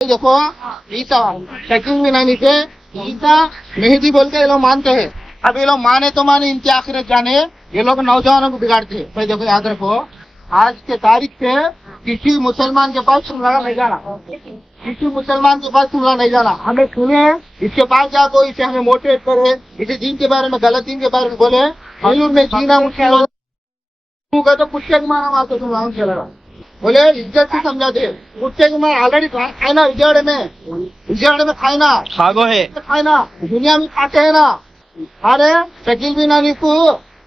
देखो ईसा शकील बिन हनीफ से ईसा मेहदी बोल के ये लोग मानते हैं। अब ये लोग माने तो माने, इनकी आखिरत जाने, ये लोग नौजवानों को बिगाड़ते हैं। भाई देखो याद रखो, आज के तारीख से किसी मुसलमान के पास सुनना नहीं जाना, किसी मुसलमान के पास सुनना नहीं जाना। हमें सुने, इसके पास जाकर इसे हमें मोटिवेट करे, इसे दीन के बारे में, गलत दीन के बारे में बोले। इल्म में जीना मुश्किल होगा तो कुत्ते को मारा मारते तुम राउंड चलेगा, बोले इज्जत से समझाते। कुत्ते को मैं ऑलरेडी खाए ना, उजाड़े में खाए ना, खागो है खाए ना, दुनिया में खाते हैं ना। अरे शकील बिन हनीफ को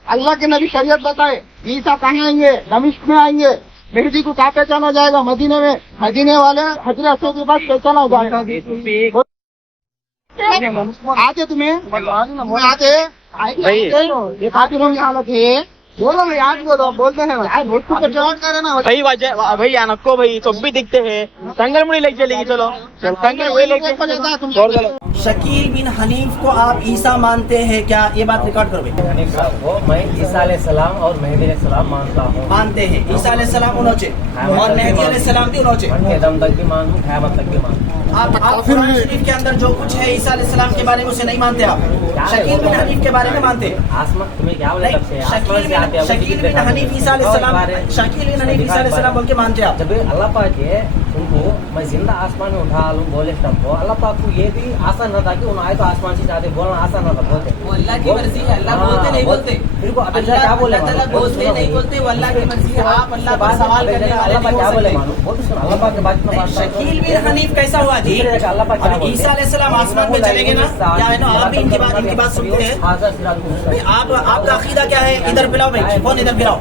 अल्लाह के नबी शरीयत बताए, ईसा कहाँ आएंगे, दमिश्क में आएंगे। मेहदी को कहाँ पहचाना जाएगा? मदीने में। मदीने वाले हजरत असद के पास पहचाना जाएगा। आते तुम्हें आते ये खातिरों की हालत है। बोलो भाई, आज बोलो, बोलते हैं भाई, वोट को जवाब करे ना भाई भाई अनको भाई तो भी दिखते हैं। संगल मुड़ी लेके चलेगी, चलो संगल मुड़ी लेके चलो। शकील बिन हनीफ को आप ईसा मानते हैं क्या? ये बात रिकॉर्ड करो भाई। हनीफ साहब को मैं ईसा अलैहिस्सलाम और मेहदी अलैहिस्सलाम मानता हूँ। मानते हैं ईसा अलैहिस्सलाम उनोचे और मेहदी अलैहिस्सलाम भी उनोचे। के दम तक भी मानूं, क़यामत तक भी मानूं। आप कुरान शरीफ के अंदर जो कुछ है ईसा अलैहिस्सलाम के बारे में उसे नहीं मानते आप? शकील बिन हनीफ के बारे में मानते हैं? आसमान तुम्हें क्या बोले तब से आसमान से आते हैं। शकील बिन हनीफ ईसा अलैहिस्सलाम, शकील बिन हनीफ ईसा अलैहिस्सलाम बोल के मानते हैं आप? जब अल्लाह पाक है उनको मैं जिंदा आसमान में उठा लूँ बोले तब को अल्लाह पाक को ये भी आसान न था कि उन्हें आए तो आसमान से जाते, बोलना आसान न था। बोलते अल्लाह की मर्जी है, अल्लाह बोलते नहीं बोलते, फिर को अब क्या बोले अल्लाह बोलते नहीं बोलते, वो अल्लाह की मर्जी है। आप अल्लाह पर सवाल करने वाले अल्लाह पाक क्या बोले नहीं। मानो, वो तो सुनो अल्लाह पाक के बात में शकील बिन हनीफ कैसा हुआ जी? अल्लाह पाक क्या अब ईसा अलैहिस्सलाम आसमान में चलेंगे ना, क्या है ना? आप भी इनकी बात सुनते हैं। आपका अकीदा क्या है? इधर पिलाओ भाई, फोन इधर पिलाओ।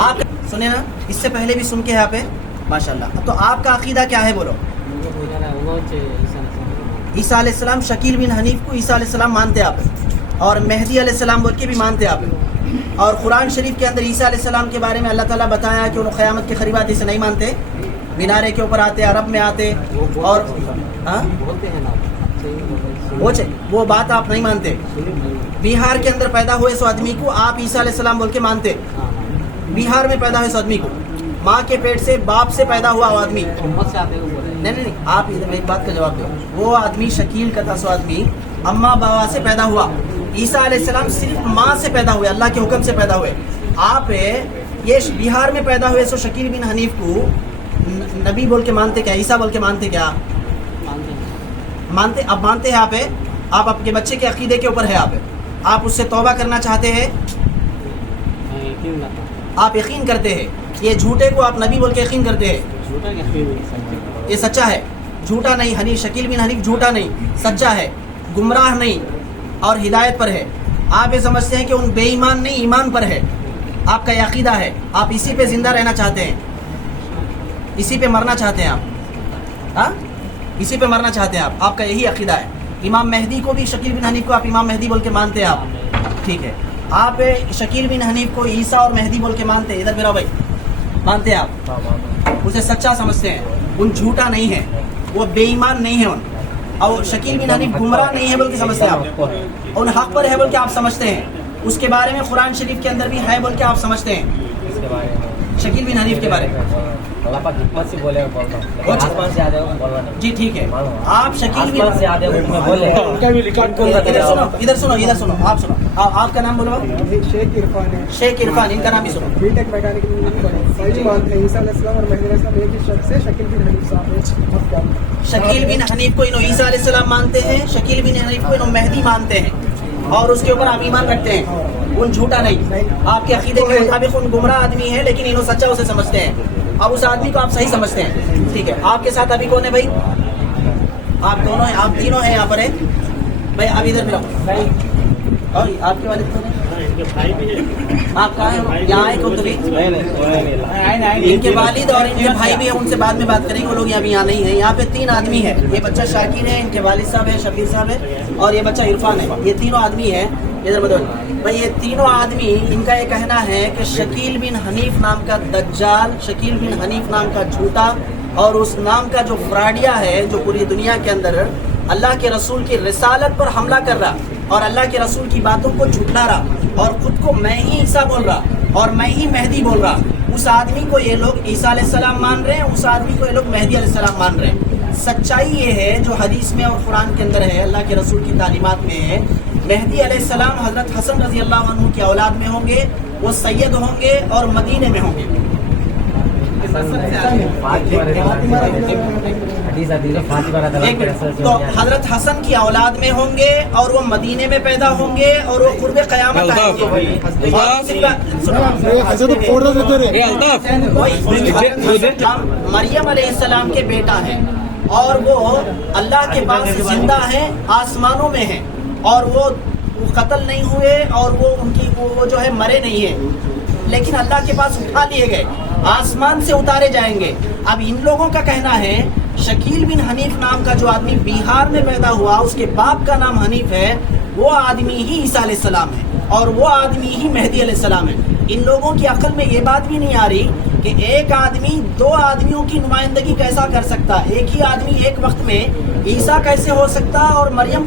आप सुने ना, इससे पहले भी सुन के यहाँ पे माशाल्लाह। तो आपका अकीदा क्या है बोलो? ईसा अलैहिस्सलाम, शकील बिन हनीफ को ईसा अलैहिस्सलाम मानते आप, और मेहदी अलैहिस्सलाम बोल के भी मानते आप। और कुरान शरीफ के अंदर ईसा अलैहिस्सलाम के बारे में अल्लाह ताला बताया कि उन्हें क़यामत के करीब आते, इसे नहीं मानते। मीनारे के ऊपर आते, अरब में आते, और वो बात आप नहीं मानते। बिहार के अंदर पैदा हुए सो आदमी को आप ईसा अलैहिस्सलाम बोल के मानते। बिहार में पैदा हुए सो आदमी को, माँ के पेट से, बाप से पैदा हुआ आदमी, नहीं, आप एक बात का जवाब दो। वो आदमी शकील का था, सो आदमी अम्मा बाबा से पैदा हुआ। ईसा अलैहिस्सलाम सिर्फ माँ से पैदा हुए, अल्लाह के हुक्म से पैदा हुए। आप ये बिहार में पैदा हुए सो शकील बिन हनीफ को नबी बोल के मानते क्या? ईसा बोल के मानते क्या? मानते। अब मानते हैं आप आपके बच्चे के अकीदे के ऊपर है, आप उससे तौबा करना चाहते हैं, आप यकीन करते हैं। ये झूठे को आप नबी बोल के यकीन करते हैं, ये सच्चा है, झूठा नहीं। हनीफ, शकील बिन हनीफ झूठा नहीं, सच्चा है, गुमराह नहीं और हिदायत पर है। आप ये समझते हैं कि उन बेईमान नहीं, ईमान पर है। आपका ये अकीदा है, आप इसी पे जिंदा रहना चाहते हैं, इसी पे मरना चाहते हैं आप, हाँ, इसी पे मरना चाहते हैं आप। आपका यही अकीदा है। इमाम मेहदी को भी, शकील बिन हनीफ को आप इमाम मेहदी बोल के मानते हैं आप, ठीक है। आप शकील बिन हनीफ को ईसा और मेहदी बोल के मानते हैं, इधर मेरा भाई, मानते हैं आप? उसे सच्चा समझते हैं, उन झूठा नहीं है, वो बेईमान नहीं है उन, और शकील बिन हनीफ गुमराह नहीं है बोल के समझते हैं आप, उन हक पर है बोल के आप समझते हैं। उसके बारे में कुरान शरीफ के अंदर भी है बोल के आप समझते हैं, शकील बिन हनीफ के बारे में। अल्लाह पाक हिकमत से बोले बोलता हूँ, आसमान से आ जाए बोलना नहीं जी, ठीक है। आप शकील बिन से आ जाए मैं बोल रहा हूँ। इधर सुनो, आप सुनो। आपका नाम बोलो? शेख इरफान है। शेख इरफान, इनका नाम भी सुनो। बीटेक मैकेनिक सही मानते हैं ईसा अलैहिस्सलाम और मेहदी अलैहिस्सलाम एक ही शख्स है। शकील बिन हनीफ साहब, शकील बिन हनीफ को इन्हों ईसा अलैहिस्सलाम मानते हैं, शकील बिन हनीफ को इन्हों मेहदी मानते हैं, और उसके ऊपर आप ईमान रखते हैं, उन झूठा नहीं। आपके अकीदे के मुताबिक उन गुमराह आदमी है, लेकिन इन्हों सच्चा उसे समझते हैं। अब उस आदमी को आप सही समझते हैं, ठीक है। आपके साथ अभी कौन है भाई? आप दोनों हैं, आप तीनों हैं यहाँ पर है भाई। अब इधर मिलाओ, और आपके वालिद कौन है? आप कहाँ हैं? यहाँ आए कौन? तो इनके वालिद और इनके भाई भी है, उनसे बाद में बात करेंगे। वो लोग अभी यहाँ नहीं है। यहाँ पे 3 आदमी है। ये बच्चा शाकिर है, इनके वालिद साहब है, शबीर साहब है, और ये बच्चा इरफान है। ये तीनों आदमी है। इधर बताओ भाई, ये तीनों आदमी, इनका ये कहना है कि शकील बिन हनीफ नाम का दज्जाल, शकील बिन हनीफ नाम का झूठा, और उस नाम का जो फ्राडिया है, जो पूरी दुनिया के अंदर अल्लाह के रसूल की रिसालत पर हमला कर रहा और अल्लाह के रसूल की बातों को झुठला रहा, और खुद को मैं ही ईसा बोल रहा, और मैं ही मेहदी बोल रहा, उस आदमी को ये लोग ईसा अलैहिस्सलाम मान रहे हैं, उस आदमी को ये लोग मेहदी अलैहिस्सलाम मान रहे हैं। सच्चाई ये है जो हदीस में और कुरान के अंदर है, अल्लाह के रसूल की तालीमात में है, मेहदी अलैहिस्सलाम हजरत हसन रजी अल्लाह अन्हु की औलाद में होंगे, वो सैयद होंगे और मदीने में होंगे। एक मिनट, तो हजरत हसन की औलाद में होंगे और वो मदीने में पैदा होंगे और वो कुर्ब क़यामत आएंगे। और दूसरी बात सुनो, मरियम अलैहिस्सलाम के बेटा हैं और वो अल्लाह के पास जिंदा हैं, आसमानों में हैं और वो कत्ल नहीं हुए और वो उनकी वो जो है मरे नहीं है, लेकिन अल्लाह के पास उठा लिए गए, आसमान से उतारे जाएंगे। अब इन लोगों का कहना है शकील बिन हनीफ नाम का जो आदमी बिहार में पैदा हुआ, उसके बाप का नाम हनीफ है, वो आदमी ही ईसा अलैहिस्सलाम है और वो आदमी ही मेहदी अलैहिस्सलाम है। इन लोगों की अक्ल में ये बात भी नहीं आ रही कि एक आदमी दो आदमियों की नुमाइंदगी कैसा कर सकता, एक ही आदमी एक वक्त में ईसा कैसे हो सकता और मरियम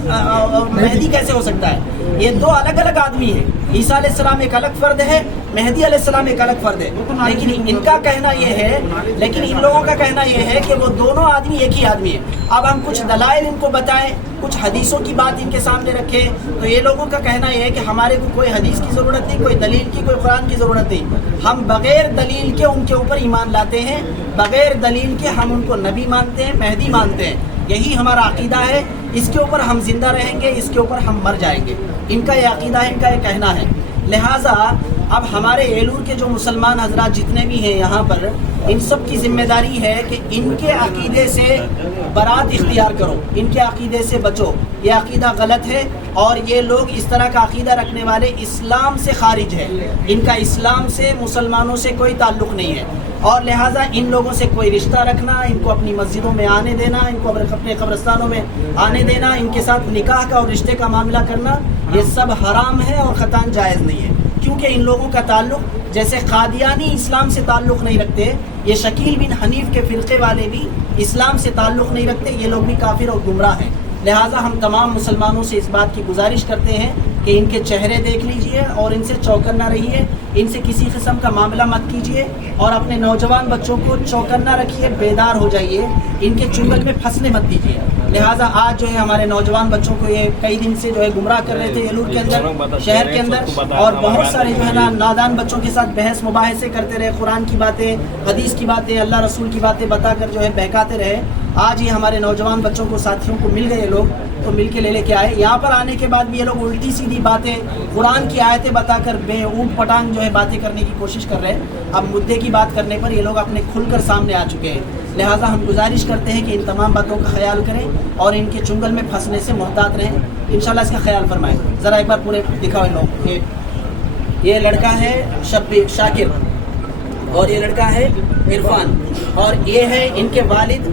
मेहदी कैसे हो सकता है। ये दो अलग अलग आदमी हैं। ईसा अलैहिस्सलाम एक अलग फर्द है, मेहदी अलैहिस्सलाम एक अलग फर्द है। लेकिन इनका कहना ये है, लेकिन इन लोगों का कहना ये है कि वो दोनों आदमी एक ही आदमी है। अब हम कुछ दलाइल इनको बताएं, कुछ हदीसों की बात इनके सामने रखें, तो ये लोगों का कहना ये है कि हमारे को कोई हदीस की ज़रूरत नहीं, कोई दलील की, कोई कुरान की ज़रूरत नहीं। हम बग़ैर दलील के उनके ऊपर ईमान लाते हैं, बग़ैर दलील के हम उनको नबी मानते हैं, मेहदी मानते हैं। यही हमारा अकीदा है, इसके ऊपर हम जिंदा रहेंगे, इसके ऊपर हम मर जाएंगे। इनका ये अकीदा है, इनका ये कहना है। लिहाजा अब हमारे एलूर के जो मुसलमान हजरात जितने भी हैं यहाँ पर, इन सब की जिम्मेदारी है कि इनके अकीदे से बरात इख्तियार करो, इनके अकीदे से बचो। ये अकीदा गलत है और ये लोग इस तरह का अकीदा रखने वाले इस्लाम से खारिज है। इनका इस्लाम से, मुसलमानों से कोई ताल्लुक़ नहीं है और लिहाजा इन लोगों से कोई रिश्ता रखना, इनको अपनी मस्जिदों में आने देना, इनको अपने कब्रिस्तानों में आने देना, इनके साथ निकाह का और रिश्ते का मामला करना, ये सब हराम है और ख़तान जायज़ नहीं है। क्योंकि इन लोगों का ताल्लुक़, जैसे कादियानी इस्लाम से ताल्लुक़ नहीं रखते, ये शकील बिन हनीफ के फ़िरक़े वाले भी इस्लाम से ताल्लुक़ नहीं रखते, ये लोग भी काफिर और गुमराह हैं। लिहाजा हम तमाम मुसलमानों से इस बात की गुजारिश करते हैं कि इनके चेहरे देख लीजिए और इनसे चौकन्ना रहिए, इनसे किसी किस्म का मामला मत कीजिए और अपने नौजवान बच्चों को चौकन्ना रखिए, बेदार हो जाइए, इनके चुंगल में फंसने मत दीजिए। लिहाजा आज जो है हमारे नौजवान बच्चों को ये कई दिन से जो है गुमराह कर रहे थे एलूर के अंदर, शहर के अंदर, और बहुत सारे जो है ना नादान बच्चों के साथ बहस मुबाहिसे करते रहे, कुरान की बातें, हदीस की बातें, अल्लाह रसूल की बातें बताकर जो है बहकाते रहे। आज ये हमारे नौजवान बच्चों को, साथियों को मिल गए लोग, तो मिल के लेके आए। यहाँ पर आने के बाद भी ये लोग उल्टी सीधी बातें, कुरान की आयतें बताकर बेऊट पटांग जो है बातें करने की कोशिश कर रहे हैं। अब मुद्दे की बात करने पर ये लोग अपने खुलकर सामने आ चुके हैं। लिहाजा हम गुजारिश करते हैं कि इन तमाम बातों का ख्याल करें और इनके चुंगल में फंसने से मोहतात रहें। इंशाल्लाह इसका ख्याल फरमाएं। ज़रा एक बार पूरे दिखाओ इन लोग। ये लड़का है शब्बीर शाकिर और ये लड़का है इरफान और ये है इनके वालिद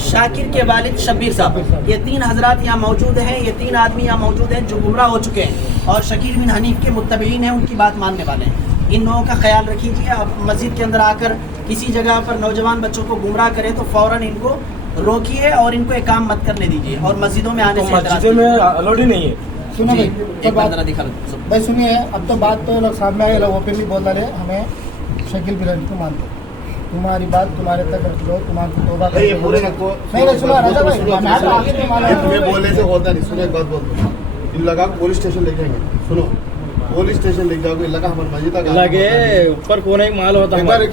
शाकिर के वालिद शब्बीर साहब। ये तीन हजरात यहाँ मौजूद हैं, ये तीन आदमी यहाँ मौजूद हैं जो गुमराह हो चुके हैं और शकील बिन हनीफ के मुत्तबईन हैं, उनकी बात मानने वाले हैं। इन लोगों का ख्याल रखिए। अब मस्जिद के अंदर आकर किसी जगह पर नौजवान बच्चों को गुमराह करें तो फौरन इनको रोकिए और इनको एक काम मत करने दीजिए और मस्जिदों में आने से मस्जिदों में अलाउड ही नहीं है। सुनो भाई, एक बात जरा दिखा भाई सुनिए, अब तो बात तो लोग सामने आए, लोग ओपनली बोल रहे हमें शकील बिन हनीफ को मानते, तुम्हारी बात तुम्हारे तक रख लो, तुम्हारी तौबा नहीं, ये पूरे को नहीं सुनो राजा भाई, मैं तो आगे नहीं माना। तुम्हें बोलने से होता नहीं। सुनो एक बात बोल दो, इन लगा पुलिस स्टेशन ले जाएंगे। सुनो, पुलिस स्टेशन ले जाओगे, लगा हमारे मस्जिद का लगे ऊपर कोने एक माल होता है। एक बार एक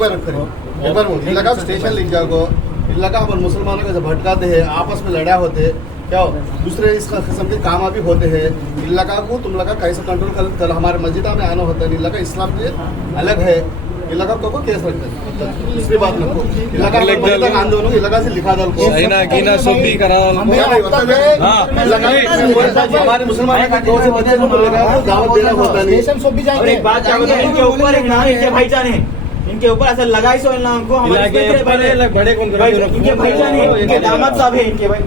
बार लगा स्टेशन ले जाओगे, इन लगा हमारे मुसलमानों का भटकाते हैं, आपस में लड़ा होते हैं, क्या हो दूसरे इस किस्म के काम अभी होते हैं। इन लगा को तुम लगा कैसे कंट्रोल कर, हमारे मस्जिद में आना होता है। इन लगा इस्लाम से अलग है, इलाका को केस रखते हैं। दूसरी बात नको इलाका आंदोलन इलाका से लिखा दल को सब भी करा हमारे मुसलमान का दो से बच्चे को दावत देना होता नहीं। और एक बात क्या बताऊं, इनके ऊपर एक नाम इनके भाईजान है, इनके ऊपर ऐसा लगाई सो इन लोगों को बड़े इनके भाईजान है, इनके दामाद साहब है, इनके ऊपर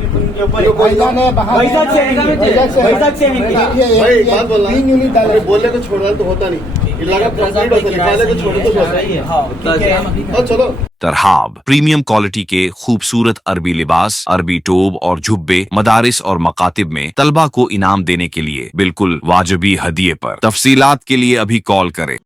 वैजाग से भाई बात बोलना बोलने को छोड़ना तो होता नहीं, इलाका कंप्लीट होता निकाले को छोड़ो तो होता है। चलो तरहाब प्रीमियम क्वालिटी के खूबसूरत अरबी लिबास, अरबी टोब और जुब्बे मदारिस और मकातिब में तलबा को इनाम देने के लिए बिल्कुल वाजिबी हदिये पर। तफसीलात के लिए अभी कॉल करें।